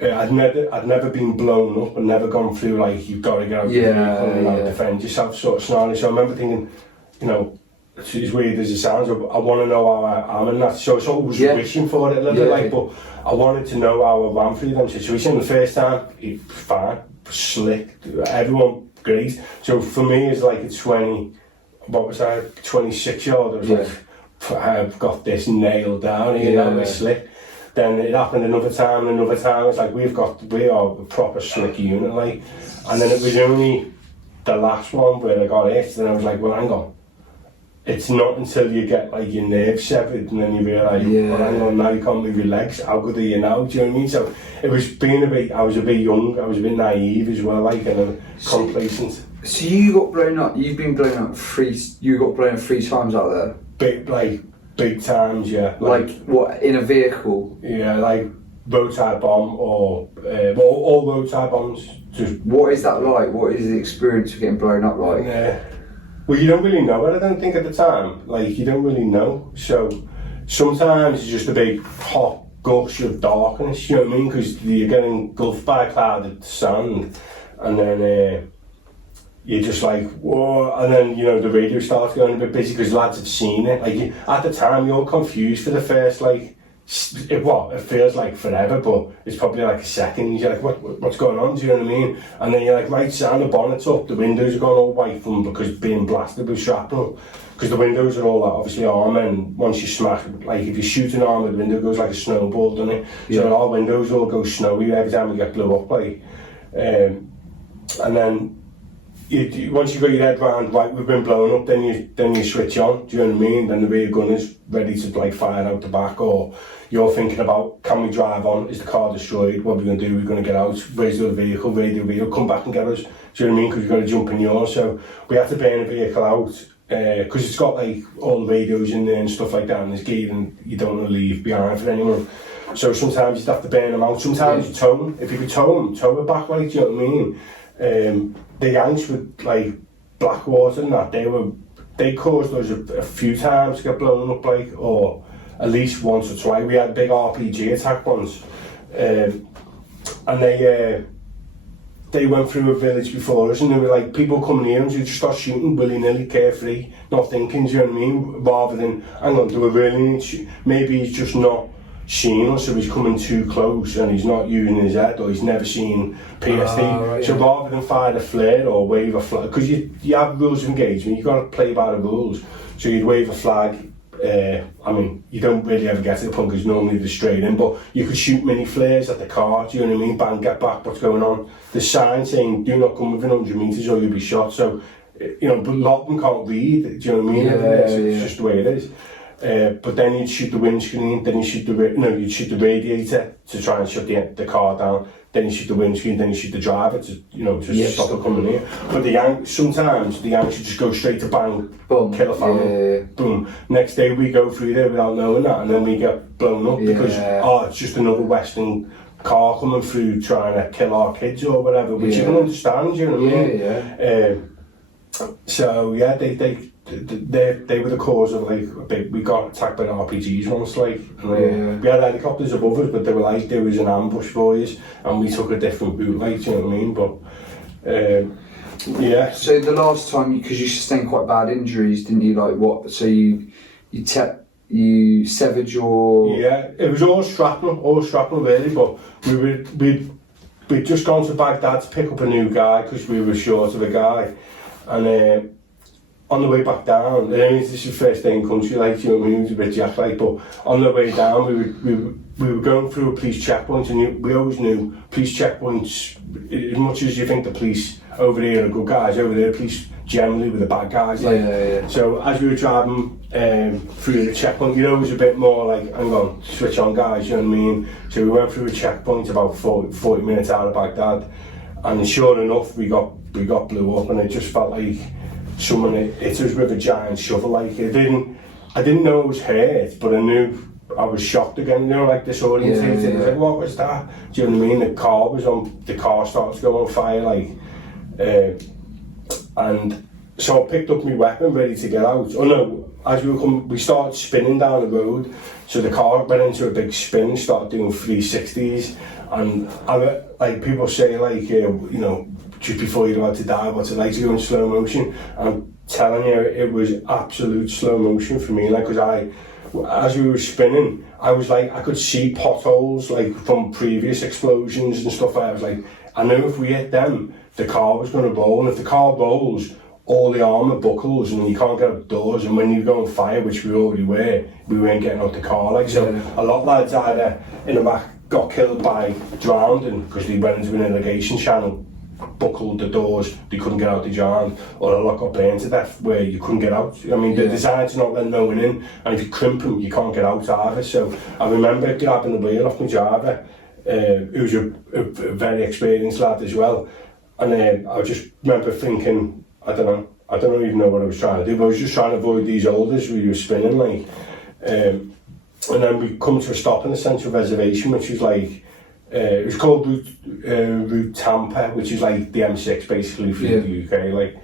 I'd never been blown up and never gone through like you've got to get out the vehicle and defend yourself sort of scenario. So I remember thinking, you know, it's as weird as it sounds, I want to know how I'm in that. So I sort of was wishing for it a little bit, like, but I wanted to know how I ran through them situations. The first time, fine, slick, everyone great. So for me, it's like a 26 year old. I was like, I've got this nailed down, you know, it's slick. Then it happened another time. It's like we are a proper slick unit, like. And then it was only the last one where I got hit, and I was like, well, hang on. It's not until you get like your nerves severed and then you realise, well, hang on, now you can't move your legs. How good are you now? Do you know what I mean? So it was I was a bit young, I was a bit naive as well, like, and complacent. So you got blown up. You've been blown up you got blown up 3 times out there. Big times, yeah. Like what, in a vehicle? Yeah, like roadside bomb or all roadside bombs. Just. What is that like? What is the experience of getting blown up like? Well, you don't really know it, I don't think, at the time. Like, you don't really know. So sometimes it's just a big hot gush of darkness, you know what I mean? Because you're getting engulfed by a cloud of sand, and then you're just like, whoa, and then, you know, the radio starts going a bit busy because lads have seen it. Like, at the time, you're confused for the first, like, it feels like forever, but it's probably like a second. You're like, what's going on? Do you know what I mean? And then you're like, right, sound, the bonnet's up, the windows are going all white from because being blasted with shrapnel. Because the windows are all obviously armour, and once you smash, like if you shoot an armour, the window goes like a snowball, doesn't it? Yeah. So our windows all go snowy every time we get blew up, like. And then once you've got your head round, right, we've been blown up, then you switch on, do you know what I mean? Then the rear gun is ready to like fire out the back, or you're thinking about, can we drive on? Is the car destroyed? What are we going to do? We're going to get out. Where's the vehicle? Come back and get us. Do you know what I mean? Because we've got to jump in yours. So we have to burn the vehicle out because it's got like all the radios in there and stuff like that, and there's gear and you don't want to leave behind for anyone. So sometimes you have to burn them out. Sometimes you tow them. If you could tow it back, like, do you know what I mean? The Yanks with like Blackwater and that, they caused us a few times to get blown up, like, or at least once or twice. We had a big RPG attack once, and they went through a village before us, and there were like people coming near them, so you just start shooting willy-nilly, carefree, not thinking, do you know what I mean? Rather than, hang on, do we really need to, maybe he's just not seen us, so he's coming too close and he's not using his head, or he's never seen PSD. Right, so rather than fire the flare or wave a flag, because you have rules of engagement, you've got to play by the rules. So you'd wave a flag. I mean, you don't really ever get to the point because normally they're straight in, but you could shoot mini flares at the car, do you know what I mean? Bang, get back, what's going on? The sign saying, do not come within 100 metres or you'll be shot. So, you know, but a lot of them can't read, do you know what I mean? It's just the way it is. But then you'd shoot the windscreen, then you'd shoot the radiator to try and shut the car down, then you shoot the windscreen, then you shoot the driver to stop it coming in. But sometimes the Yanks should just go straight to bang, boom, kill a family, boom. Next day we go through there without knowing that, and then we get blown up because it's just another Western car coming through trying to kill our kids or whatever, which you can understand, you know what I mean? So yeah, they were the cause of like we got attacked by RPGs once, like, and we had helicopters above us, but they were like there was an ambush for us and we took a different route, like, you know what I mean? But so the last time, because you sustained quite bad injuries, didn't you? Like what? So you severed your... it was all shrapnel really, but we'd just gone to Baghdad to pick up a new guy because we were short of a guy. And on the way back down, this is the first day in country, like, you know what I mean, it was a bit jet like, but on the way down we were going through a police checkpoint, and we always knew police checkpoints, as much as you think the police over here are good guys, over there police generally were the bad guys, like. So as we were driving through the checkpoint, you're always a bit more like, hang on, switch on guys, you know what I mean? So we went through a checkpoint about 40 minutes out of Baghdad, and sure enough we got blew up, and it just felt like someone hit us with a giant shovel. Like, I didn't know it was hurt, but I knew I was shocked again, you know, like disorientated. I was like, what was that? Do you know what I mean? The car started to go on fire, like, and So I picked up my weapon ready to get out. Oh no, as we were coming, we started spinning down the road. So the car went into a big spin, started doing 360s. And like people say, like, you know, just before you're about to die, what's it like to go in slow motion? I'm telling you, it was absolute slow motion for me. Like, because as we were spinning, I was like, I could see potholes, like, from previous explosions and stuff. I was like, I knew if we hit them, the car was going to roll. And if the car rolls, all the armour buckles and you can't get out the doors, and when you go on fire, which we already were, we weren't getting out the car. Like, so a lot of lads either in Iraq got killed by drowning because they went into an irrigation channel, buckled the doors, they couldn't get out, they drowned, or a lot got burned to death where you couldn't get out. I mean, they're designed to not let no one in, and if you crimp them, you can't get out either. So I remember grabbing the wheel off my driver, who was a very experienced lad as well, and I just remember thinking, I don't even know what I was trying to do, but I was just trying to avoid these oulders we were spinning, like. And then we come to a stop in the central reservation, which was like, it was called Route Tampa, which is like the M6 basically for the UK, like.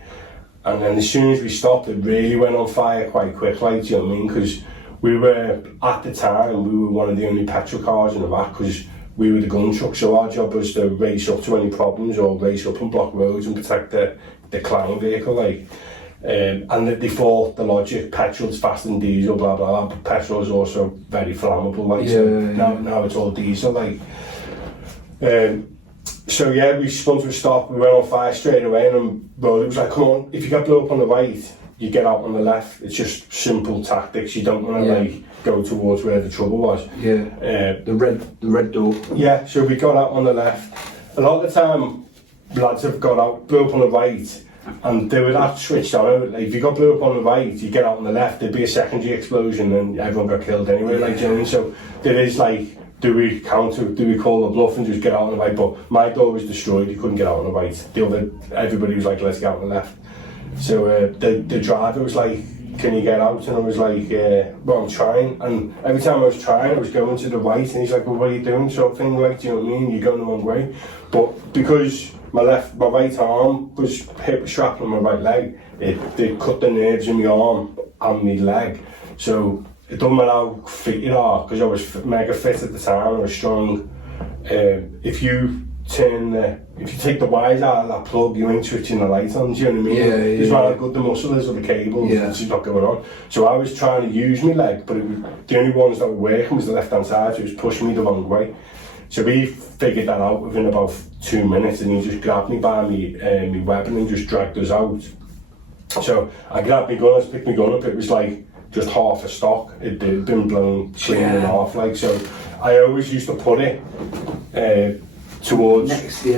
And then as soon as we stopped, it really went on fire quite quick, like, do you know what I mean? Because we were, at the time, we were one of the only petrol cars in Iraq, because we were the gun truck, so our job was to race up to any problems or race up and block roads and protect the client vehicle, like. And they thought the logic, petrol's faster than diesel, blah blah blah, but petrol is also very flammable, like, now it's all diesel, like. So yeah, we spun to a stop, we went on fire straight away, and well, it was like, come on, if you get blown up on the right, you get out on the left. It's just simple tactics, you don't want to like go towards where the trouble was. The red door. Yeah, so we got out on the left. A lot of the time, lads have got out, blew up on the right, and they would have switched on. Like, if you got blew up on the right, you get out on the left, there'd be a secondary explosion and everyone got killed anyway, like, do you know what I mean? So there is like, do we call the bluff and just get out on the right? But my door was destroyed, you couldn't get out on the right. Everybody was like, let's get out on the left. So the driver was like, can you get out? And I was like, well, I'm trying. And every time I was trying, I was going to the right, and he's like, well, what are you doing? Sort of thing, like, do you know what I mean? You're going the wrong way. But because my right arm was hit with shrapnel on my right leg, they cut the nerves in my arm and my leg. So it doesn't matter how fit you are, because I was mega fit at the time, I was strong. If you take the wires out of that plug, you ain't switching the light on, do you know what I mean? It's not how good the muscle is or the cable, it's just not going on. So I was trying to use my leg, but the only ones that were working was the left hand side, so it was pushing me the wrong way. So we figured that out within about 2 minutes, and he just grabbed me by my weapon and just dragged us out. So I grabbed my gun, I picked my gun up, it was like just half a stock, it'd been blown clean in half, like. So I always used to put it towards,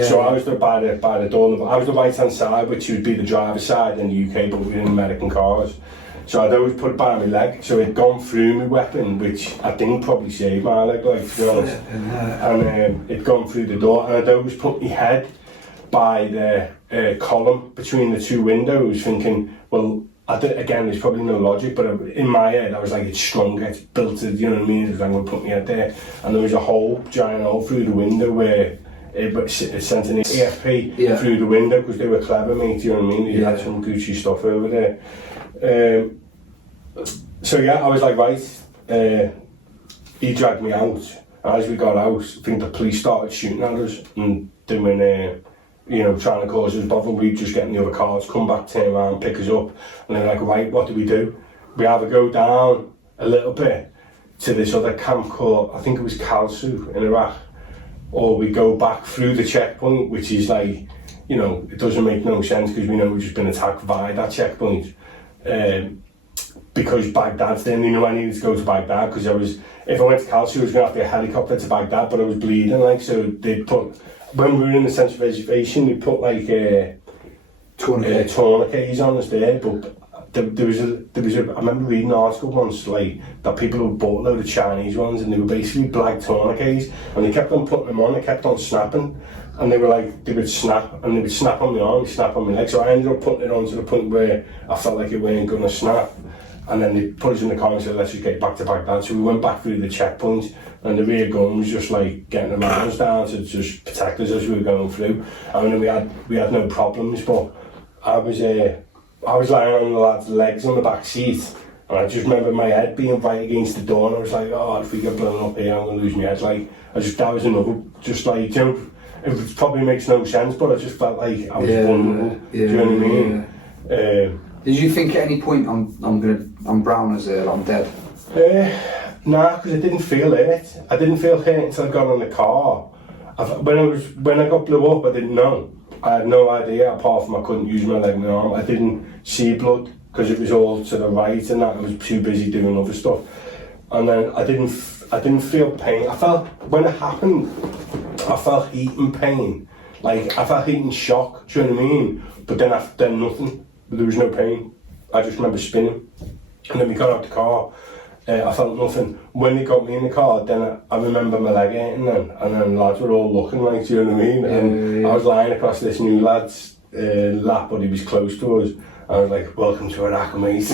so I was by the door, I was the right hand side, which would be the driver's side in the UK, but we're in American cars. So I'd always put it by my leg, so it'd gone through my weapon, which I think probably saved my leg, like, to be honest. And it'd gone through the door, and I'd always put my head by the column between the two windows, thinking, well, again, there's probably no logic, but in my head, I was like, it's stronger, it's built it, you know what I mean? I'm going to put my head there. And there was a hole, giant hole through the window where it sent an AFP through the window, because they were clever, mate, you know what I mean? They had some Gucci stuff over there. So yeah, I was like, right, he dragged me out. As we got out, I think the police started shooting at us and doing, trying to cause us bother. We just get in the other cars, come back, turn around, pick us up, and they're like, right, what do? We either go down a little bit to this other camp called, I think it was Kalsu in Iraq, or we go back through the checkpoint, which is like, it doesn't make no sense, because we know we've just been attacked via that checkpoint. Because Baghdad's there, and I needed to go to Baghdad, because if I went to Kalsu, I was going to have to get a helicopter to Baghdad, but I was bleeding, like, so they put, when we were in the central reservation, they put like tourniquets on us there, but there was a, I remember reading an article once, like, that people who bought a load of Chinese ones, and they were basically black tourniquets, and they kept on putting them on, they kept on snapping, and they would snap, and they would snap on my arm, snap on my leg, so I ended up putting it on to the point where I felt like it weren't going to snap, and then they put us in the car and said, let's just get back to Baghdad. So we went back through the checkpoint, and the rear gun was just like getting the mountains down to just protect us as we were going through. I mean, we had no problems, but I was I was lying on the lad's legs on the back seat, and I just remember my head being right against the door, and I was like, oh, if we get blown up here, I'm going to lose my head. Like, that was another, just like, you know, it probably makes no sense, but I just felt like I was vulnerable. Do you know what I mean? Did you think at any point I'm brown as I'm dead? Nah, because I didn't feel it. I didn't feel hurt until I got on the car. When I got blew up, I didn't know. I had no idea, apart from I couldn't use my leg and my arm. I didn't see blood because it was all to the right, and that I was too busy doing other stuff. And then I didn't feel pain. I felt, when it happened, I felt heat and pain. Like, I felt heat and shock, do you know what I mean? But then nothing. There was no pain. I just remember spinning. And then we got out the car. I felt nothing. When they got me in the car, then I remember my leg hurting then. And then lads were all looking like, do you know what I mean? And I was lying across this new lad's lap, but he was close to us. I was like, welcome to Iraq, mate.